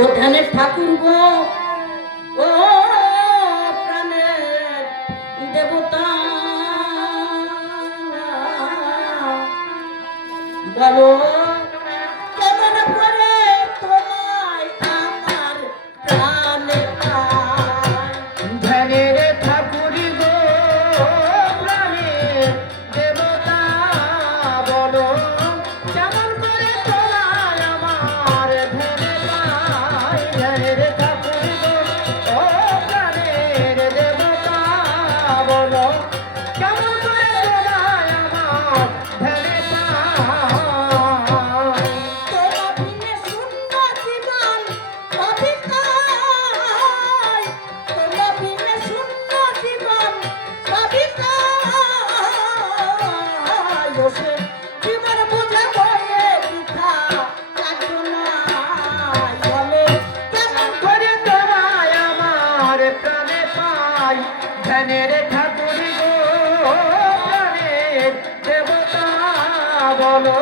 ও ধ্যানের ঠাকুর গো, ও প্রাণের দেবতা, বলো কেমন করে তোমায় আমার প্রাণে পায়। ধ্যানের ঠাকুর গো প্রাণের দেবতা, বলো কেমন করে তোমায় আমার ধ্যানে পাই। ধ্যানের ঠাকুর গো ও প্রাণের দেবতা, বলো কেমন করে তোমায় আমার ধ্যানে পাই। তোরা বিনে শূন্য জীবন কবিতায়, তোরা বিনে শূন্য জীবন কবিতায়, বসে জীবন বুঝে বয়ে বৃথা লাগলো না। বলো কেমন করে তোমায় আমার প্রাণে পাই। ধ্যানের ঠাকুর গো প্রাণের দেবতা, বলো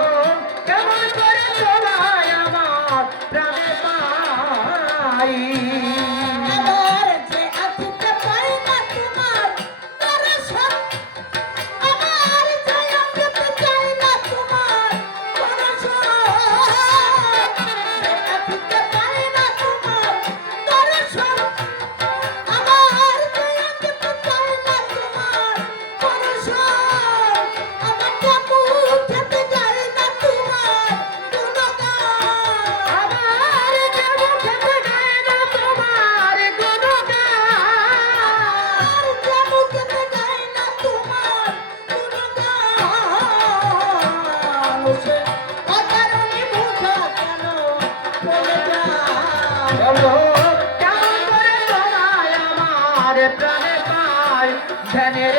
কেমন করে তোমায় আমার প্রাণে পাই। আমার যে আসতে পারি না তোমার দর্শন, আমার যে আসতে চাই না তোমার দর্শন, যে আসতে পারি না তোমার দর্শন, আমার যে আসতে চাই না তোমার দর্শন, আমার ঠাকুর খেতে চাই না তোমার গুণগান। আমার দেব খেতে যায় না তোমার গুণগান। বলো কেমন করে তোমায় আমার প্রাণে পাই। ধ্যানের